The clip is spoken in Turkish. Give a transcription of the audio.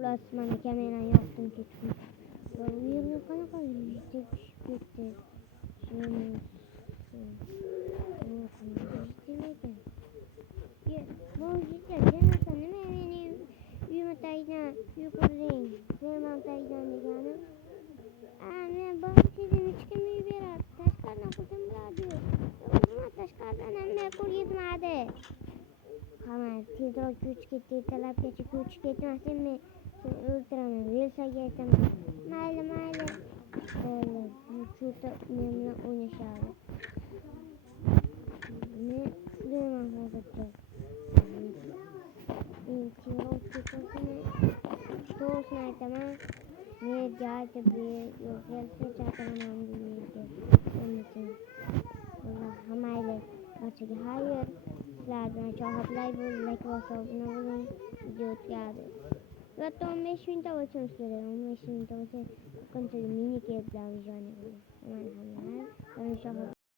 Klasmanı kemeran yaptım gittim. Uyuyor kana yüzde düşüp gitti. Şimdi Mojita cenasa nima mening uyimga tagdan yuqoridang mehmon tagdan deganim. Men boshimdan hech kim uy beradi. Tashqaridan qo'shim bo'ladi. Yo'q, tashqaridan ham qo'l yetmadi. Hamma tezroq ko'chib ketdi, ertalabgacha ko'chib ketmasdan men seni o'ldiraman. Velsaga aytaman. Mayli, mayli. Bo'ldi. Cho'ta men bilan o'ynashadi. Men uxlayman hozircha. Tezroq ketmasam to'g'risini aytaman. Merga aytib yo'q, velsa chaqiraman bu yerga. Mayli. Barchaga xayr. Sizlar bilan shohidlar bo'ldi, like va obuna bo'ling. Video o'tkazdi. Zaten 15 minutda bo'lsangiz kerak. 15 minutda bo'lsa qancha mini kelib bilan videoni. Mana hamma.